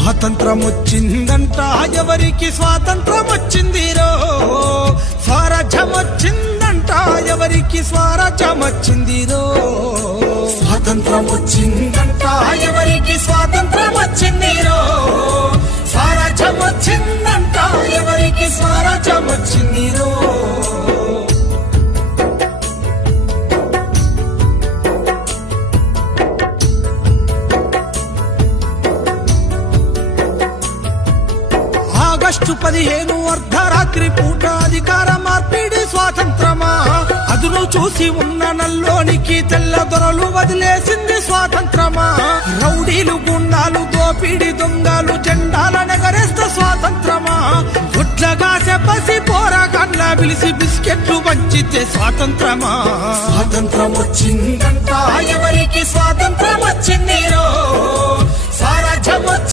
స్వాతంత్రం వచ్చిందంట ఎవరికి స్వాతంత్రం వచ్చిందిరో, స్వరాజ్యం వచ్చిందంట ఎవరికి స్వరాజ్యం వచ్చిందిరో, స్వాతంత్రం వచ్చిందంట ఎవరికి స్వాతంత్రం వచ్చిందిరో, స్వరాజ్యం వచ్చిందంట ఎవరికి స్వరాజ్యం వచ్చిందిరో. ఆగస్టు 15 అర్ధరాత్రి పూట అధికార మార్పిడి స్వాతంత్రమా, అదును చూసి ఉన్న నల్లోనికి తెల్ల దొరలు వదిలేసింది స్వాతంత్రమా. రౌడీలు గుండాలు దోపిడి దొంగలు జెండాల నగరేస్తే స్వాతంత్రమా. గుడ్లగాసే పసి పోరాగాన్ల పిలిచి బిస్కెట్లు పంచితే స్వాతంత్రమా. స్వాతంత్రం వచ్చిందంట ఎవరికి స్వాతంత్రం వచ్చిందిరో,